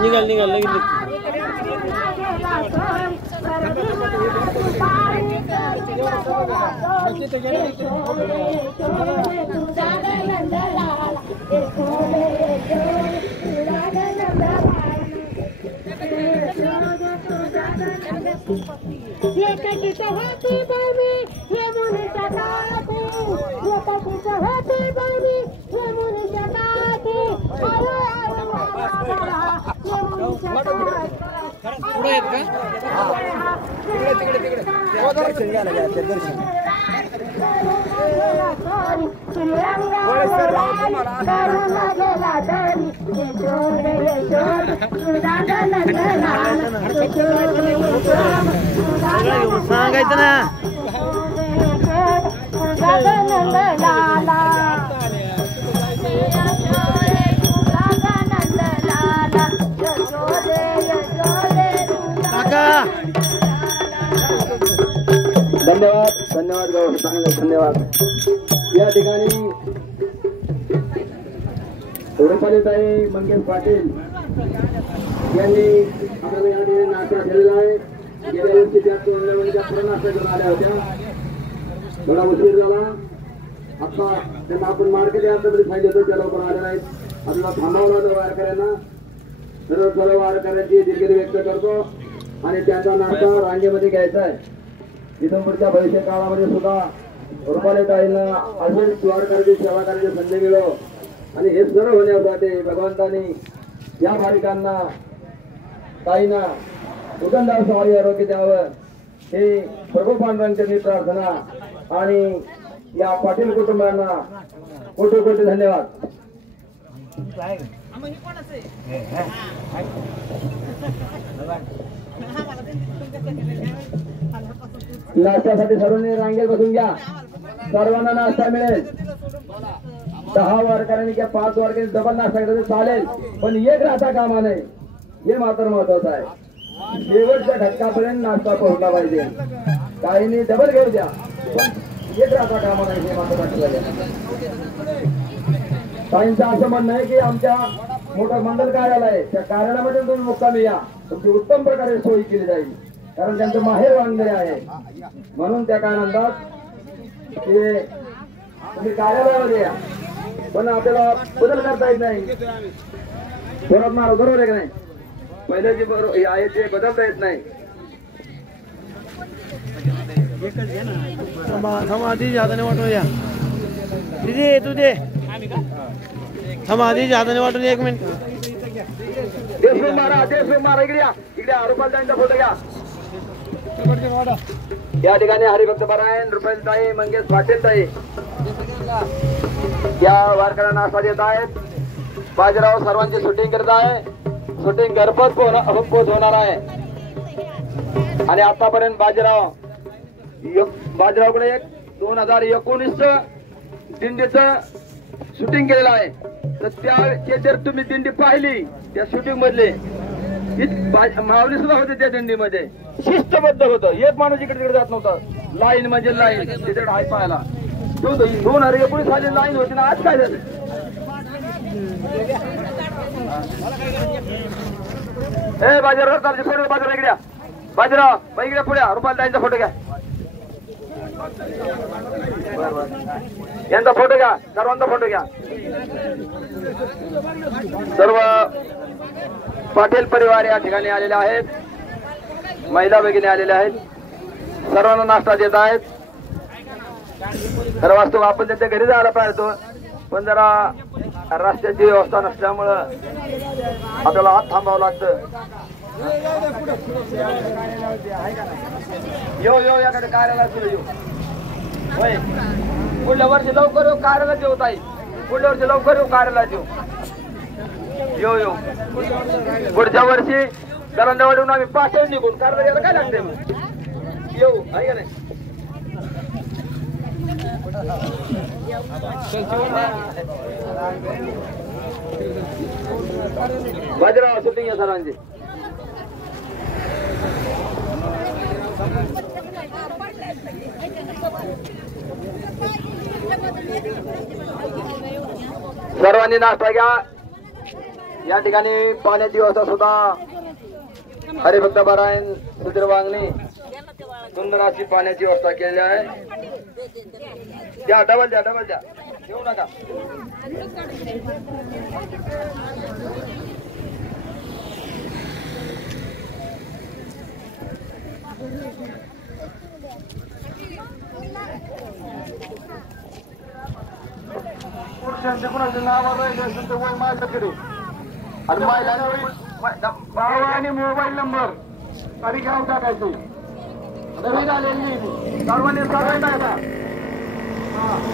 निघाल निघाल लगेच पुढे आहेत का? तिकडे तिकडे दर्शन घ्यायला जायचं दर्शन. सांगायचं ना धन्यवाद धन्यवाद गाव चांगले धन्यवाद. या ठिकाणी रुपालीताई मंगेश पाटील यांनी आपल्याला या ठिकाणी नाश्ता केलेला आहे. गेल्या वर्षी त्या नाश्ता करून आल्या होत्या. थोडा उशीर झाला. आता त्यांना आपण मार्केट यासाठी सांगितलं होतं त्या लवकर आल्या नाहीत. आपल्याला थांबावं लागलं वारकऱ्यांना. सर्व वारकऱ्यांची दिलगिरी व्यक्त करतो आणि त्यांचा नाश्ता रांगेमध्ये घ्यायचा आहे. इथून पुढच्या भविष्य काळामध्ये सुद्धा रुपालीताईंना अशीच वारकऱ्याची सेवा करायची संधी मिळो आणि हे सर्व होण्यासाठी भगवंतांनी या भाविकांना ताईंना उदंदार स्वारी आरोग्य द्यावं हे प्रभू पांडुरंगाची प्रार्थना आणि या पाटील कुटुंबांना कोटी कोटी धन्यवाद. नाश्त्यासाठी सर्वांनी रांगेत बसून घ्या. सर्वांना नाश्ता मिळेल. 10 वारकऱ्यांनी किंवा 5 वारकऱ्यांनी डबल नाश्ता केला चालेल पण एक राहता कामा नये हे मात्र महत्वाचं आहे. शेवटच्या घटकापर्यंत नाश्ता पोहोचला पाहिजे. काहींनी डबल घेऊ द्या पण एक राहता कामा नाही हे मात्र म्हटलं. ताईंचं असं म्हणणं आहे की आमच्या मोठं मंडल कार्यालय आहे त्या कार्यालयामध्ये तुम्ही मुक्कामी या. तुमची उत्तम प्रकारे सोयी केली जाईल कारण त्यांचं माहेर वांगले आहे. म्हणून त्या कारणात ते तुम्ही कार्यालयामध्ये या पण आपल्याला बदल करता येत नाही. परत मारो बरोबर आहे का नाही. पहिले जे बरोबर आहे ते बदलता येत नाही. समाधी जाताने वाटून या दिदी तू दे समाधी जाताने वाटून 1 मिनिट. देशमुख मारा इकडे या. इकडे रुपालीताईंचा फोटो घ्या. या ठिकाणी हरिभक्त पारायण रुपालीताई मंगेश पाटील ताई या वारकऱ्यांना नाश्ता देत आहेत. बाजीराव सर्वांची शूटिंग करत आहे. शूटिंग घरपोच होणार आहे आणि आतापर्यंत बाजीरावकडे 2019 दिंडीचं शूटिंग केलेलं आहे. तर त्या जर तुम्ही दिंडी पाहिली त्या शूटिंग मधले माऊली सुद्धा होते त्या दिंडीमध्ये. शिस्तबद्ध होतं. एक माणूस इकडे तिकडे जात नव्हता. लाईन म्हणजे लाईन तिथे हाय पाहायला. 2019 साली लाईन होती ना. आज काय झालं. बाजीराव फोटो बाजूला इकडे बाजीराव इकडे पुढे रुपालीताईंचा फोटो घ्या. यांचा फोटो घ्या. सर्वांचा फोटो घ्या. सर्व पाटील परिवार या ठिकाणी आलेले आहेत. महिला भगिनी आलेल्या आहेत. सर्वांना नाश्ता देत आहेत. खरं वास्तव आपण त्यांच्या घरी जायला पाहिजे पण जरा रस्त्याची व्यवस्था नसल्यामुळं आपल्याला आत थांबावं लागतं. येऊ याकडे कार्यालयात येऊ. होय पुढल्या वर्षी लवकर येऊ कार्यालयात येऊ ताई. पुढल्या वर्षी लवकर येऊ कार्यालयात येऊ. पुढच्या वर्षी करंजवाडीहून आम्ही 5 निघून कार्यालयाला काय लागते येऊ आहे का नाही. बाजीराव शूटिंग या सर्वांची. सर्वांनी नाश्ता घ्या. या ठिकाणी पाण्याची व्यवस्था सुद्धा हरिभक्त पारायण सुधीर वांगणे सुंदर अशी पाण्याची व्यवस्था केलेली आहे. द्या डबल द्या घेऊ नका. पुरुषांचे कुणाचे नाव राहिले वय माझ्याकडे आणि आणि मोबाईल नंबर आणि घेऊन टाकायचे. नवीन आलेली सर्वांनी टाका.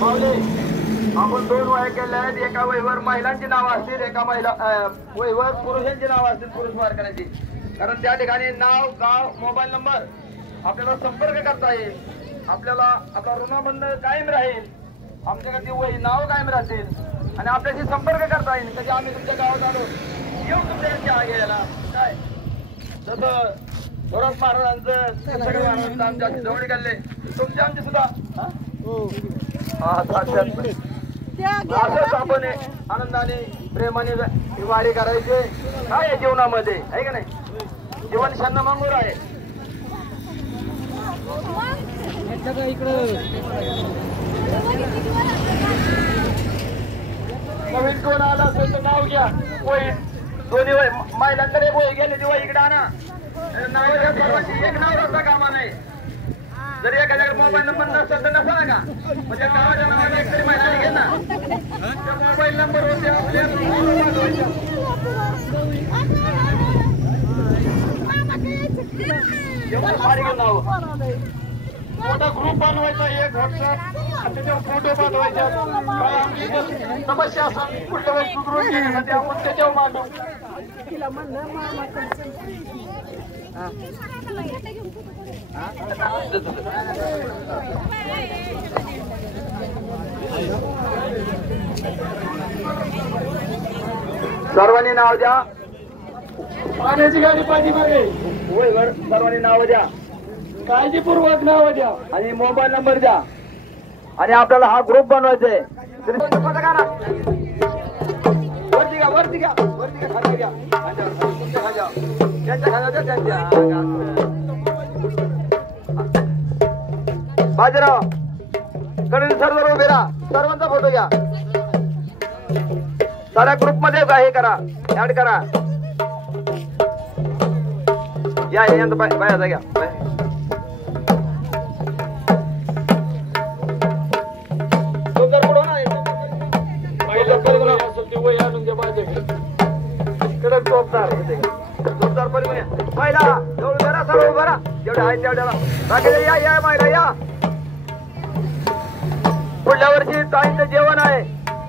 माऊली आपण 2 वय केले आहेत. एका वहीवर महिलांची नावं असतील, एका वहीवर पुरुषांची नावं असतील पुरुष वारकऱ्यांची. कारण त्या ठिकाणी नाव, गाव, मोबाईल नंबर आपल्याला संपर्क करता येईल. आपल्याला आपला ऋणाबंध कायम राहील. आमच्याकडे वही नाव कायम राहतील आणि आपल्याशी संपर्क करता येईल. कधी आम्ही तुमच्या गावात आलो येऊ तुमच्या घ्यायला काय जसं थोरात महाराजांचं आमच्या जवळ काढले तुमचे आमचे सुद्धा असंच आपण आनंदाने प्रेमाने वारी करायचे. काय आहे जीवनामध्ये आहे का नाही. जीवन छान मंगूर आहे. नवीन कोण आला असेल तर नाव घ्या. वही दोन्ही महिलांकडे वही गेले ती वही इकडे आणा. नाव घ्या सर्वांची. एक नाव रस्ता कामा नाही. जरी एखाद्याकडे मोबाईल नंबर नसेल तर नसा ना का म्हणजे गावाच्या नावाला एक तरी महिला घे ना. त्या मोबाईल नंबर होते आपल्या नाव मोठा ग्रुप बनवायचा. एक व्हॉट्सअप त्याच्यावर फोटो बनवायचा. समस्या असेल कुठल्या वेळेस सुधरून घेण्यासाठी आपण त्याच्यावर मांडू. सर्वांनी नाव द्या. पाण्याची गाडी पाठीमागे वहीवर सर्वांनी नाव द्या. काळजीपूर्वक नाव द्या आणि मोबाईल नंबर द्या. आणि आपल्याला हा ग्रुप बनवायचा आहे. वरती घ्या वरती घ्या खाली घ्या. बाजीराव कडे सर्व उभे राहा. सर्वांचा फोटो घ्या. साऱ्या ग्रुप मध्ये हे करा ऍड करा. या यांचा बायाचा घ्या. महिला सर्व बरा जेवढे आहेत तेवढ्याला बाकी या महिला या. पुढल्या वर्षी ताईंचं जेवण आहे.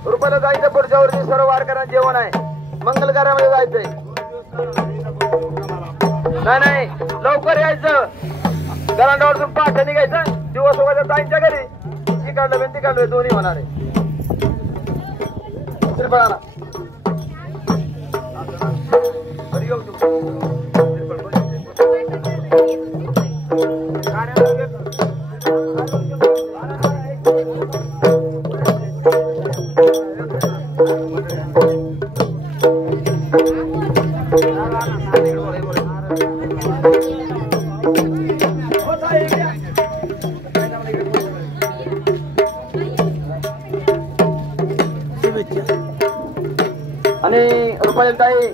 रुपाला जायचं. पुढच्या वर्षी सर्व वारकऱ्यांचं जेवण आहे. मंगल कार्यामध्ये जायचंय. नाही लवकर यायचं. गरांडावरून पाठ निघायचं. दिवस उगायचं ताईंच्या घरी. तिकडलं तिकडलं दोन्ही होणार आहे. श्रीफळाला आणि रुपालीताई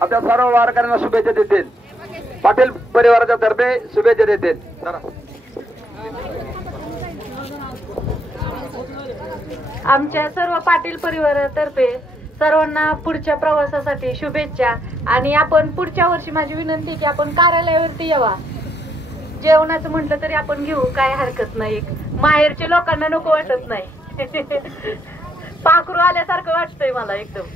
आपल्या सर्व वारकऱ्यांना शुभेच्छा देतील. पाटील परिवाराच्या तर्फे शुभेच्छा देतील. आमच्या सर्व पाटील परिवारातर्फे सर्वांना पुढच्या प्रवासासाठी शुभेच्छा. आणि आपण पुढच्या वर्षी माझी विनंती की आपण कार्यालयावरती यावा. जेवणाचं म्हटलं तरी आपण घेऊ, काय हरकत नाही. माहेरच्या लोकांना नको वाटत नाही. पाखरू आल्यासारखं वाटतंय मला एकदम.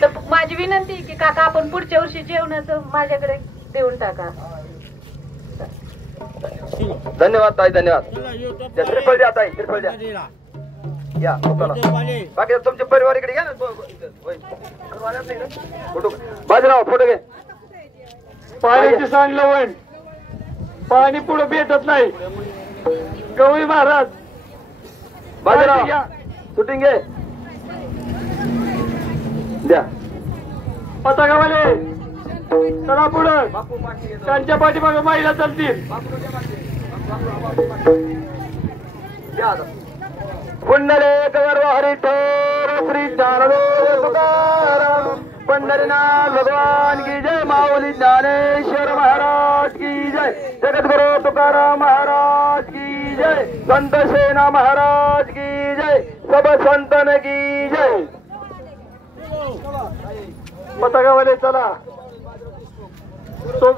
तर माझी विनंती की काका आपण पुढच्या वर्षी जेवणाचं माझ्याकडे देऊन टाका. धन्यवाद ताई. धन्यवाद. श्रीफळ द्या ताई. श्रीफळ द्या. या चला बाकी तुमचे परिवार इकडे घ्या ना फोटो बाजूराव फोटो घे पाण्याची सांडलं वण पाणी पुढे भेटत नाही गवळी महाराज बाजूराव शूटिंग घे द्या पताकावाले चला पुढं त्यांच्या पाठीमागे महिला चालतील पुंडलिक गर्व हरिठोर श्री ज्ञानदेव तुकाराम पंढरीनाथ भगवान की जय माऊली ज्ञानेश्वर महाराज की जय जगद्गुरु तुकाराम महाराज की जय संत सेना महाराज की जय सब संतन की जय पताकावाले चला